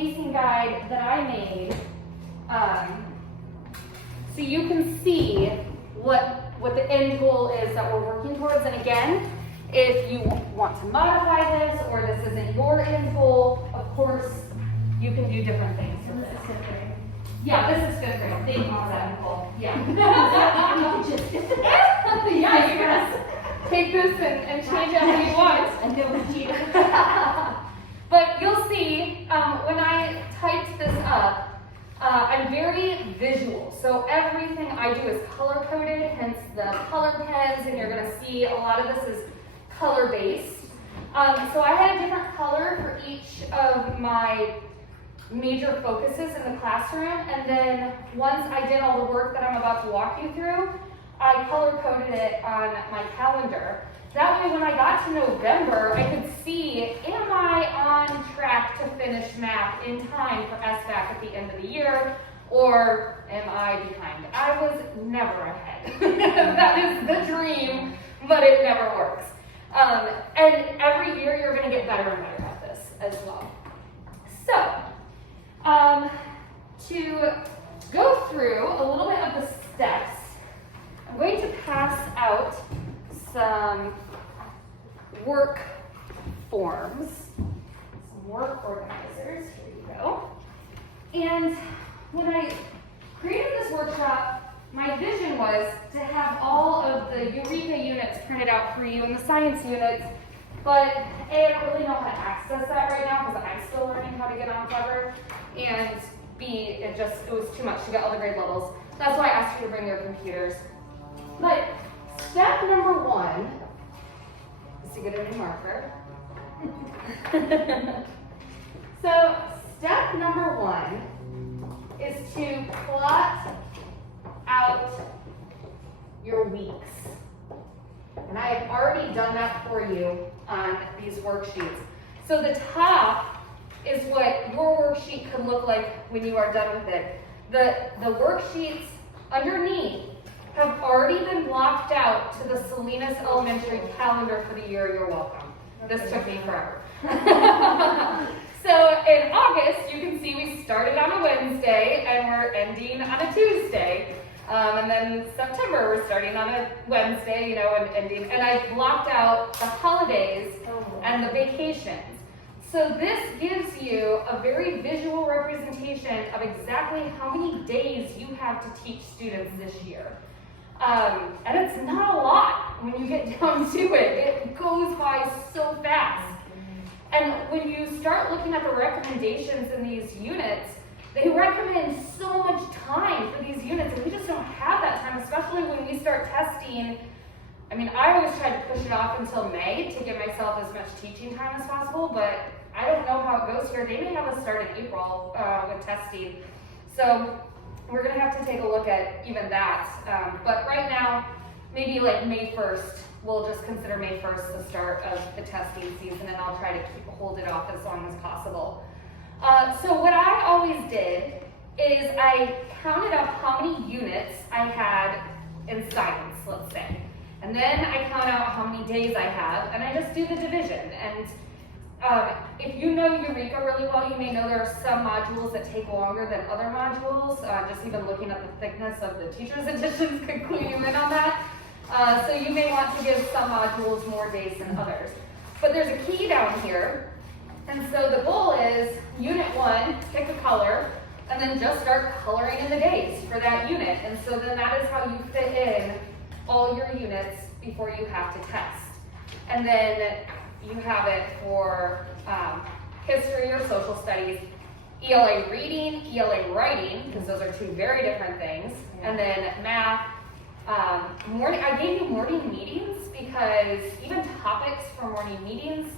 pacing guide that I made, so you can see what the end goal is that we're working towards. And again, if you want to modify this or this isn't your end goal, of course, you can do different things. This is fifth grade. Yeah, this is fifth grade. Thank you for that, Nicole. Yeah. Yeah, you can take this and change it how you want. And go with you. But you'll see, when I typed this up, I'm very visual. So everything I do is color coded, hence the color pens, and you're gonna see a lot of this is color based. So I had a different color for each of my major focuses in the classroom, and then once I did all the work that I'm about to walk you through, I color coded it on my calendar. That way when I got to November, I could see, am I on track to finish math in time for SBAC at the end of the year, or am I behind? I was never ahead. That is the dream, but it never works. And every year you're gonna get better and better at this as well. So, to go through a little bit of the steps, I'm going to pass out some work forms, some work organizers. Here you go. And when I created this workshop, my vision was to have all of the Eureka units printed out for you and the science units, but A, I don't really know how to access that right now because I'm still learning how to get on Clever, and B, it was too much to get all the grade levels. That's why I asked you to bring your computers. But step number one is to get a new marker. So step number one is to plot out your weeks. And I have already done that for you on these worksheets. So the top is what your worksheet could look like when you are done with it. The worksheets underneath have already been blocked out to the Salinas Elementary calendar for the year. You're welcome. This took me forever. So in August, you can see we started on a Wednesday and we're ending on a Tuesday. And then September, we're starting on a Wednesday, and ending. And I blocked out the holidays and the vacations. So this gives you a very visual representation of exactly how many days you have to teach students this year. And it's not a lot when you get down to it. It goes by so fast. And when you start looking at the recommendations in these units, they recommend so much time for these units, and we just don't have that time, especially when we start testing. I mean, I always try to push it off until May to give myself as much teaching time as possible, but I don't know how it goes here. They may have us start in April with testing. So we're gonna have to take a look at even that. But right now, maybe like May 1st, we'll just consider May 1st the start of the testing season, and I'll try to hold it off as long as possible. So what I always did is I counted up how many units I had in science, let's say. And then I count out how many days I have, and I just do the division. And if you know Eureka really well, you may know there are some modules that take longer than other modules. Just even looking at the thickness of the teacher's editions could clue you in on that. So you may want to give some modules more days than others. But there's a key down here. And so the goal is, unit 1, pick a color, and then just start coloring in the days for that unit. And so then that is how you fit in all your units before you have to test. And then you have it for history or social studies, ELA reading, ELA writing, because those are two very different things, and then math. I gave you morning meetings because even topics for morning meetings,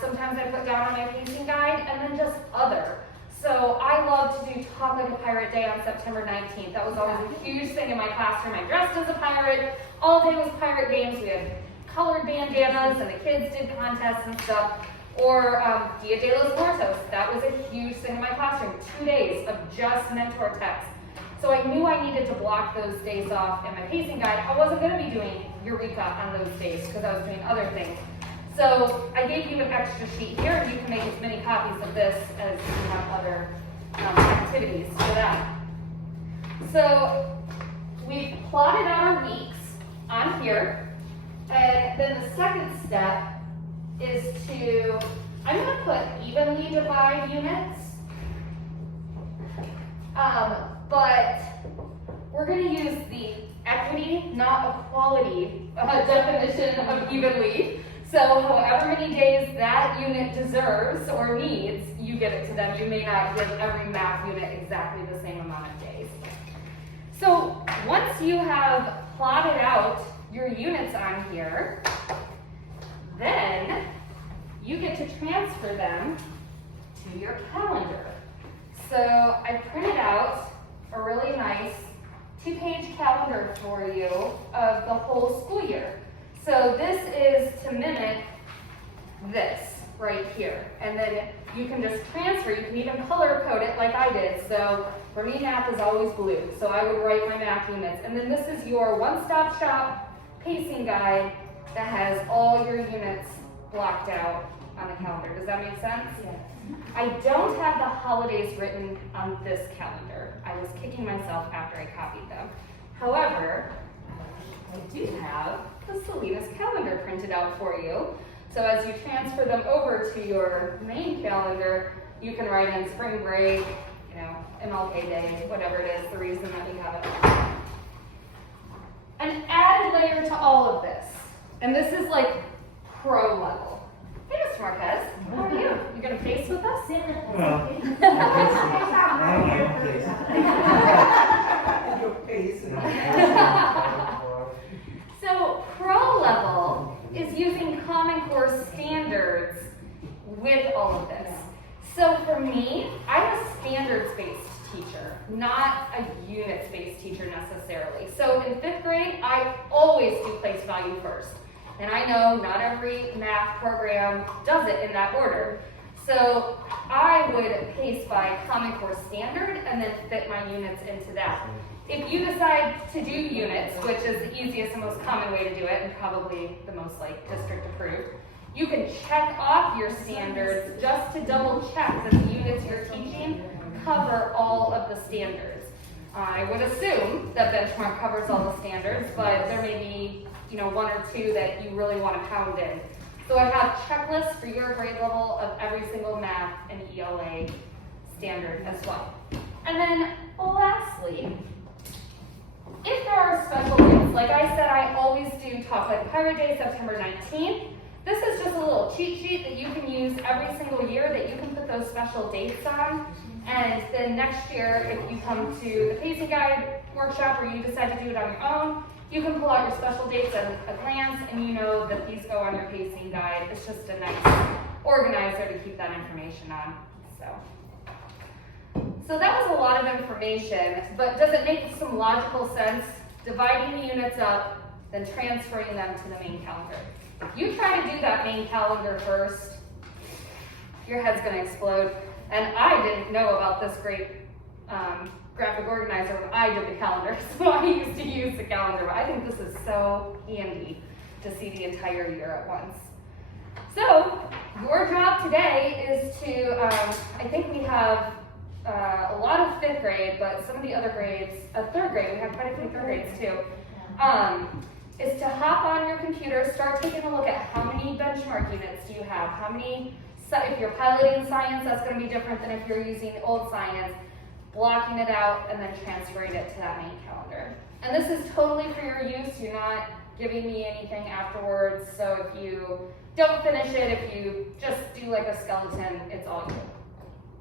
sometimes I put down on my pacing guide, and then just other. So I love to do Talk Like a Pirate Day on September 19th. That was always a huge thing in my classroom. I dressed as a pirate. All day was pirate games. We had colored bandanas, and the kids did contests and stuff. Or Dia de los Muertos. That was a huge thing in my classroom. 2 days of just mentor text. So I knew I needed to block those days off in my pacing guide. I wasn't going to be doing Eureka on those days because I was doing other things. So I gave you an extra sheet here, and you can make as many copies of this as you have other activities for that. So we've plotted out our weeks on here, and then the second step is to, I'm going to put evenly divide units, but we're going to use the equity, not equality definition of evenly. So however many days that unit deserves or needs, you give it to them. You may not give every math unit exactly the same amount of days. So once you have plotted out your units on here, then you get to transfer them to your calendar. So I printed out a really nice 2-page calendar for you of the whole school year. So this is to mimic this right here. And then you can just transfer, you can even color code it like I did. So for me, math is always blue. So I would write my math units. And then this is your one-stop shop pacing guide that has all your units blocked out on the calendar. Does that make sense? Yes. I don't have the holidays written on this calendar. I was kicking myself after I copied them. However, I do have the Salinas calendar printed out for you. So as you transfer them over to your main calendar, you can write in spring break, MLK Day, whatever it is, the reason that we have it. An added layer to all of this, and this is like pro level. Hey, Mr. Marquez, how are you? You gonna pace with us? Well, So pro level is using Common Core standards with all of this. So for me, I'm a standards-based teacher, not a units-based teacher necessarily. So in 5th grade, I always do place value first. And I know not every math program does it in that order. So I would pace by Common Core standard and then fit my units into that. If you decide to do units, which is the easiest and most common way to do it, and probably the most district approved, you can check off your standards just to double check that the units you're teaching cover all of the standards. I would assume that Benchmark covers all the standards, but there may be 1 or 2 that you really want to pound in. So I have checklists for your grade level of every single math and ELA standard as well. And then lastly, if there are special days, like I said, I always do Talk Like Pirate Day, September 19th. This is just a little cheat sheet that you can use every single year that you can put those special dates on. And then next year, if you come to the Pacing Guide workshop or you decide to do it on your own, you can pull out your special dates at a glance and you know that these go on your Pacing Guide. It's just a nice organizer to keep that information on. So that was a lot of information, but does it make some logical sense dividing the units up, then transferring them to the main calendar? If you try to do that main calendar first, your head's going to explode. And I didn't know about this great graphic organizer when I did the calendar, so I used to use the calendar. But I think this is so handy to see the entire year at once. So your job today is to, I think we have a lot of 5th grade, but some of the other grades, 3rd grade, we have quite a few 3rd grades too, is to hop on your computer, start taking a look at how many benchmark units do you have, how many, if you're piloting science, that's going to be different than if you're using old science, blocking it out and then transferring it to that main calendar. And this is totally for your use, you're not giving me anything afterwards, so if you don't finish it, if you just do like a skeleton, it's all you.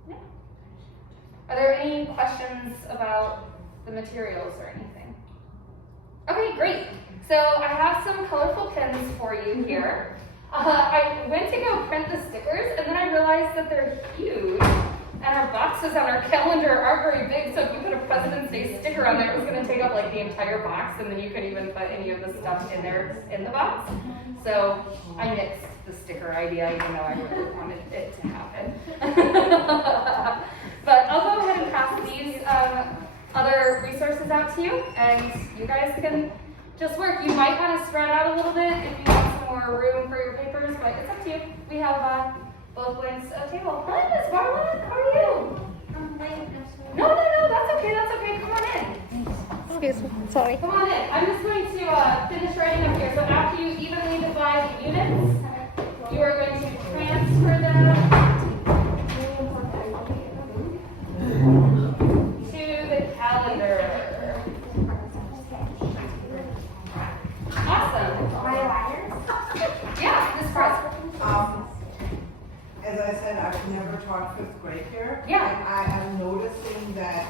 Yeah. Are there any questions about the materials or anything? Okay, great. So I have some colorful pins for you here. I went to go print the stickers and then I realized that they're huge and our boxes on our calendar are very big, so if you put a President's Day sticker on there, it was going to take up like the entire box, and then you couldn't even put any of the stuff in there in the box. So I nixed the sticker idea, even though I really wanted it to happen. But I'll go ahead and pass these other resources out to you, and you guys can just work. You might want to spread out a little bit if you want some more more room for your papers, but it's up to you. We have both lengths of table. Hi, Miss Marlon, how are you? I'm late. No, that's okay, that's okay. Come on in. Excuse me. Sorry. Come on in. I'm just going to finish writing up here. So after you evenly divide the units, you are going to transfer them to the calendar. Awesome. Yeah, this part. As I said, I've never taught fifth grade here. Yeah. And I am noticing that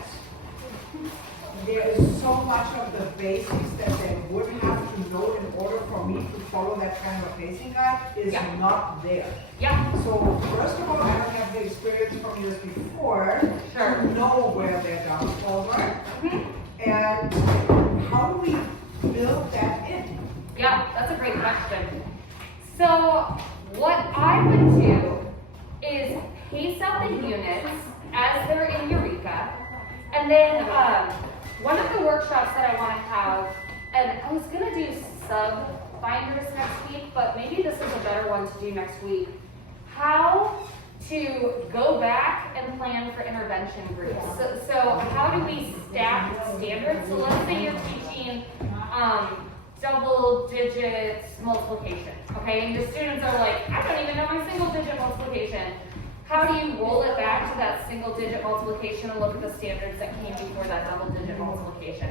there is so much of the basics that they would have to know in order for me to follow that kind of pacing guide is Yeah. not there. Yeah. So first of all, I don't have the experience from years before Sure. to know where their downfalls are. Mhm. And how do we build that in? Yeah, that's a great question. So what I would do is pace out the units as they're in Eureka, and then one of the workshops that I want to have, and I was gonna do sub binders next week, but maybe this is a better one to do next week. How to go back and plan for intervention groups. So how do we stack standards? So let's say you're teaching double digit multiplication, okay? And the students are like, I don't even know my single digit multiplication. How do you roll it back to that single digit multiplication and look at the standards that came before that double digit multiplication?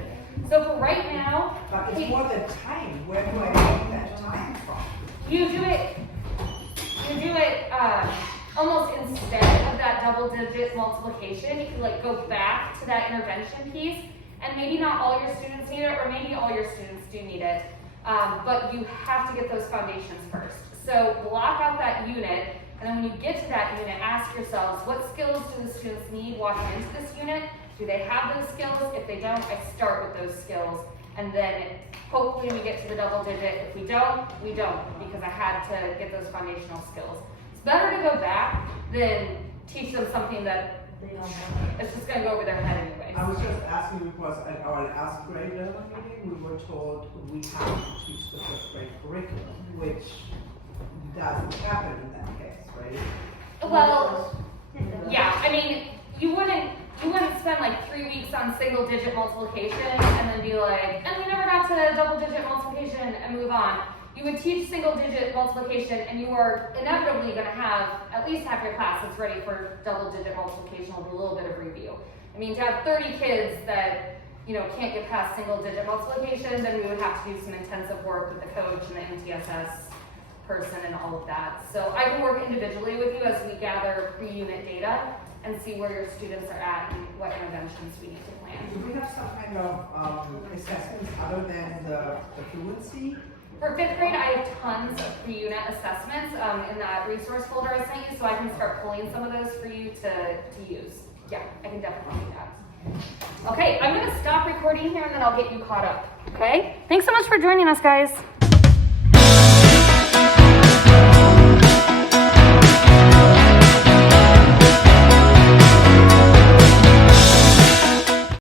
So for right now, But it's more the time. Where do I get that time from? you do it almost instead of that double digit multiplication. You can like go back to that intervention piece, and maybe not all your students need it, or maybe all your students do need it, but you have to get those foundations first. So block out that unit, and then when you get to that unit, ask yourselves, what skills do the students need walking into this unit? Do they have those skills? If they don't, I start with those skills, and then hopefully we get to the double digit. If we don't, we don't, because I had to get those foundational skills. It's better to go back than teach them something that it's just going to go over their head anyways. I was just asking because at our last grade level meeting, we were told we have to teach the fifth grade curriculum, which doesn't happen in that case, right? Well, yeah, I mean, you wouldn't spend like 3 weeks on single digit multiplication and then be like, and we never got to double digit multiplication and move on. You would teach single digit multiplication, and you are inevitably going to have at least half your class that's ready for double digit multiplication with a little bit of review. I mean, to have 30 kids that, can't get past single digit multiplication, then we would have to do some intensive work with the coach and the MTSS person and all of that. So I can work individually with you as we gather pre-unit data and see where your students are at and what interventions we need to plan. Do we have some kind of assessments other than the fluency? For fifth grade, I have tons of pre-unit assessments in that resource folder I sent you, so I can start pulling some of those for you to use. Yeah, I can definitely do that. Okay, I'm going to stop recording here and then I'll get you caught up. Okay? Thanks so much for joining us, guys.